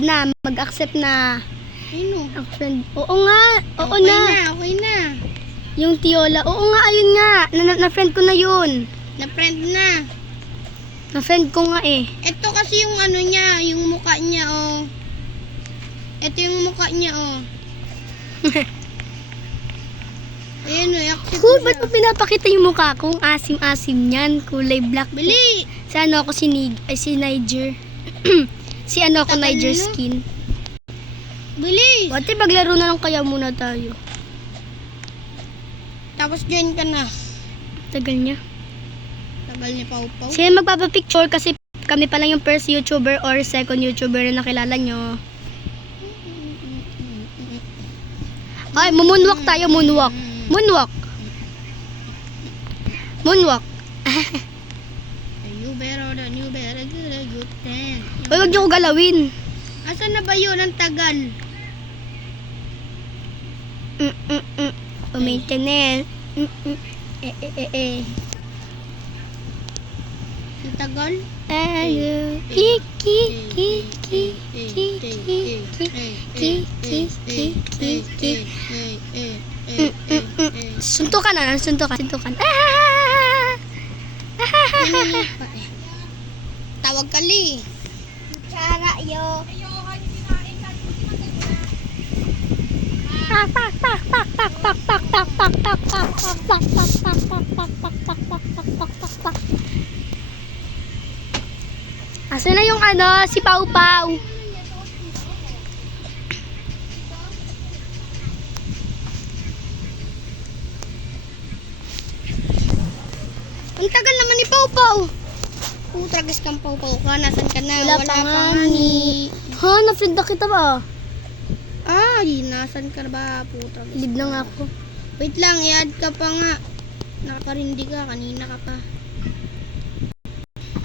Mag-accept na. Sino? Ang friend. Oo nga. Oo Okay na. Okay na. Yung Tiola. Oo nga, ayun nga. Na-friend ko na yun. Na-friend na. Na-friend ko nga eh. Ito kasi yung ano niya, yung mukha niya, oh. Ito yung mukha niya, oh. Ayan, oh, accept Cool, mo ba't siya. mo pinapakita yung mukha ko? Ang asim-asim niyan. Kulay black. Bili! Si ano ako, si Niger. Si ano ako, Tagal Niger na. skin. Bilis! Bati, maglaro na lang kaya muna tayo. Tapos join ka na. Tagal niya. Tagal ni Pau Pau. Sino magpapapicture kasi kami pa lang yung first YouTuber or second YouTuber na nakilala nyo. Ay, moonwalk tayo, moonwalk. Moonwalk. Moonwalk. You better get a good ten. Uy, wag niyo ko galawin. Asan na ba yun? Ang tagal. Maintenance. Ang tagal? Hello. Suntukan na, suntukan. Tawag ka li. Tsara yo. Asan na yung ano, si Pau Pau? Ang tagal naman ni Pau Pau. Tragis kang Pau Pau ka. Nasan ka na? Wala pa nga ni. Ha, na-friend na kita ba? Ay, nasan ka ba? Putragis. Live na nga ako. Wait lang, i-add ka pa nga. Nakakarindi ka. Kanina ka pa.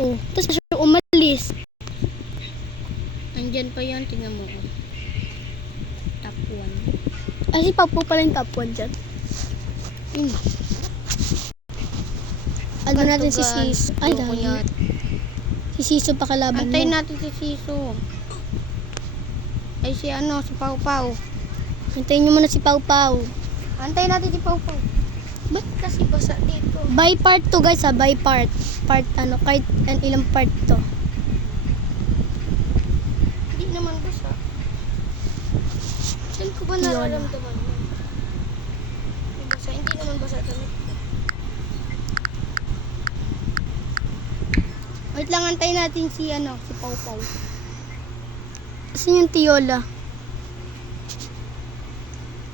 Oh, tapos siya umalis. Andyan pa yan. Tingnan mo. Top 1. Ay, si Pau Pau pala yung top 1 dyan. Ano natin si Siso. Ay, dahil. Si Siso pa kalaban Antayin mo. natin si Siso. Ay, si ano, si Pau Pau. Antayin nyo muna si Pau Pau. Antayin natin si Pau Pau. Ba't kasi basa dito? By part to guys ha, by part. Part ano, kahit ilang part to. Hindi naman basa. Saan ko ba Yun. nararamdaman yun? May basa. Hindi naman basa damit. Wait lang, antayin natin si ano, si Pau Pau. Saan yung Tiola?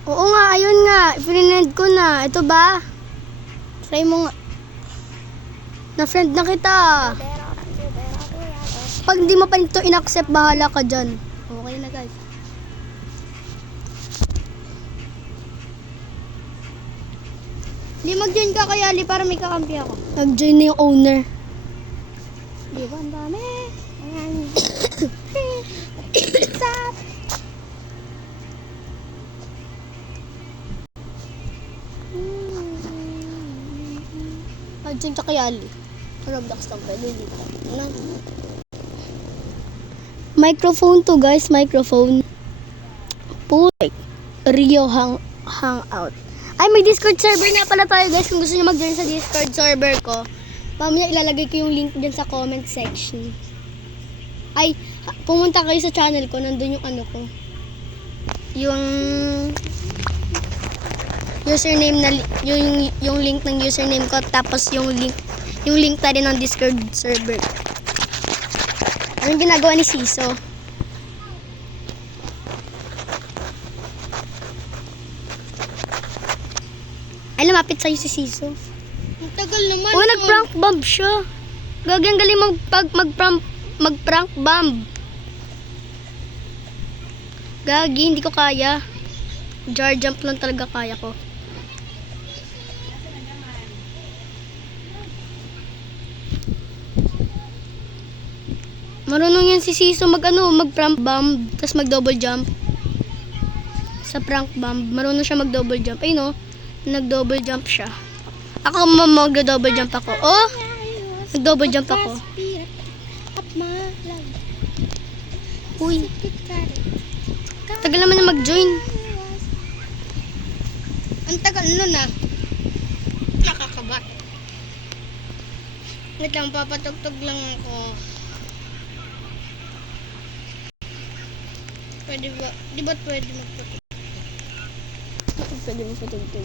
Oo nga, ayun nga. Pinanend ko na. Ito ba? Try mo nga. Na-friend na kita. Pag di mo pa ito in-accept, bahala ka dyan. Okay na guys. Di mag-join ka kay Ali para may kakampi ako. Nag-join na yung owner. Di ba ang dami? Ayan. Nag-join ka kay Ali. Roblox lang pwede dito. Microphone to guys, microphone. Pulik. Rio Hangout. Ay, may Discord server nga pala tayo guys. Kung gusto niyo mag-join sa Discord server ko, mamaya ilalagay ko yung link dyan sa comment section. Ay, pumunta kayo sa channel ko. Nandun yung ano ko. Yung username na yung link ng username ko, tapos yung link pa rin ng Discord server. Anong ginagawa ni Siso? Ay, lumapit sa'yo si Siso. Ang tagal naman. Oh, nag-prank bomb siya. Gagi, ang galing mag-prank bomb. Gagi, hindi ko kaya. Jar jump lang talaga kaya ko. Marunong yan si Siso mag-prank bomb, tapos mag-double jump. Sa prank bomb, marunong siya mag-double jump. Ay no, nag-double jump siya. Ako mag-double jump ako. Oh, nag-double jump ako. Uy, tagal naman na mag-join. Ang tagal nun ah. Nakakabat. Wait lang, papatugtog lang ako. Pwede ba? Di ba pwede magpatugtog? Pwede mo patugtog.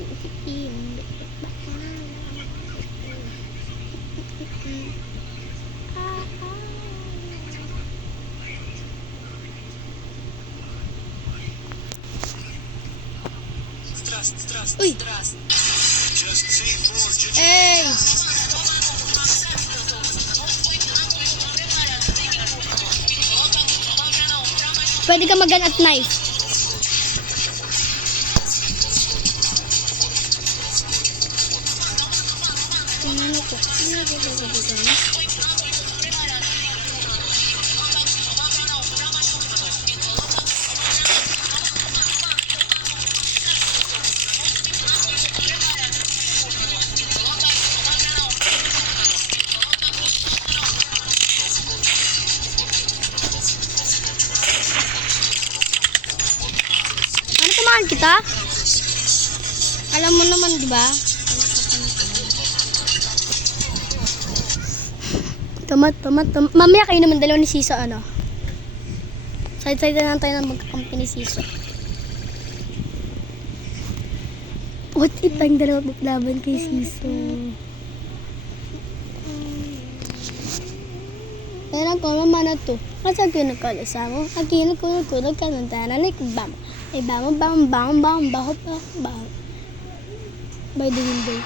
Uy! Hey! Pwede ka mag-gun at knife. Ano ko? Ano ko gagawin? Ano tumahan kita? Alam mo naman, di ba? Tomat. Mamaya kayo naman dalawa ni Siso, ano? Side-side na lang tayo na magkakampi ni Siso. What if tayong dalawa laban kay Siso? Kailan ko naman na to. Kasi ako nagkalasa mo. Ako nagkulog ka ng tanan. Bam. Bam. Baho. By the window.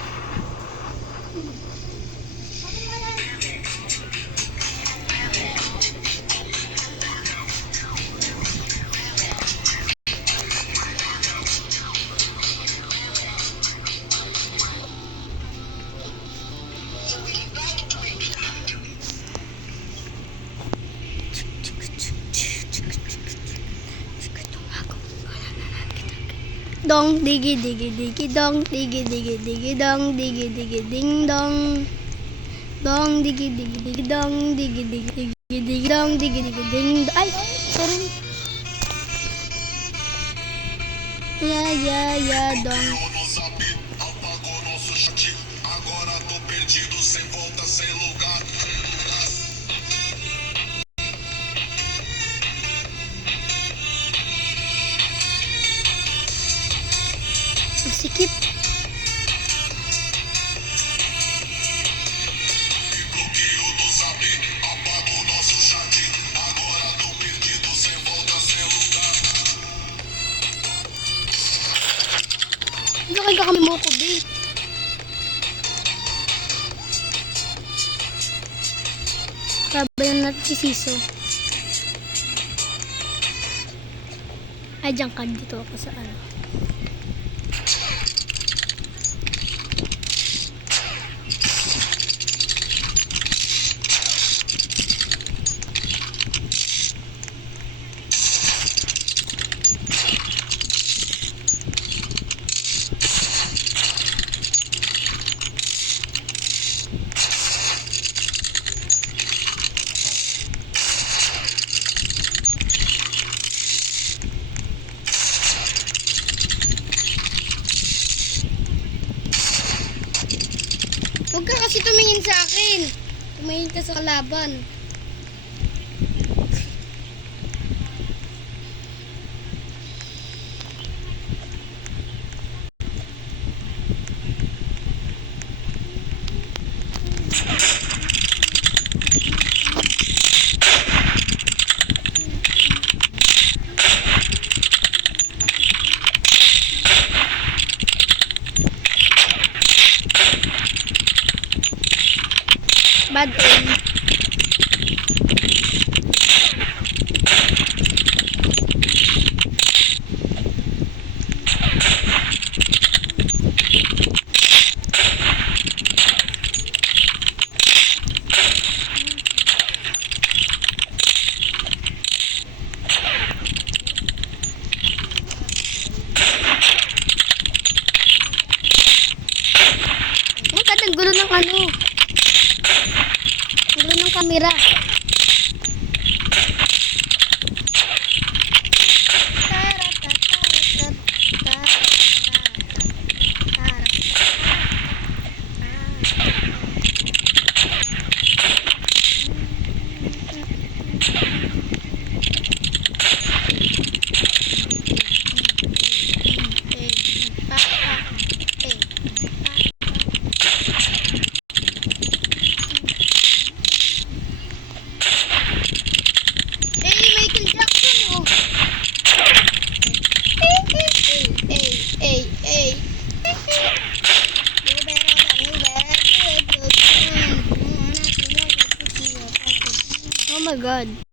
Dong digi dong digi dong digi ding dong dong digi dong digi dong digi ding ay sorry ya dong Apagou nosso chat, agora tô perdido, sem volta, sem lugar. sikip Bloqueio do zap, apagou nosso chat, agora tô perdido, sem volta, sem lugar. Bakit ka kami mo ko, B? Sabayan natin si Siso. Ay, diyan ka dito ako sa ano. Huwag ka kasi tumingin sa akin. Tumingin ka sa kalaban. Bad aim. Ang gulo ng ano. Ang gulo ng kamera. my god.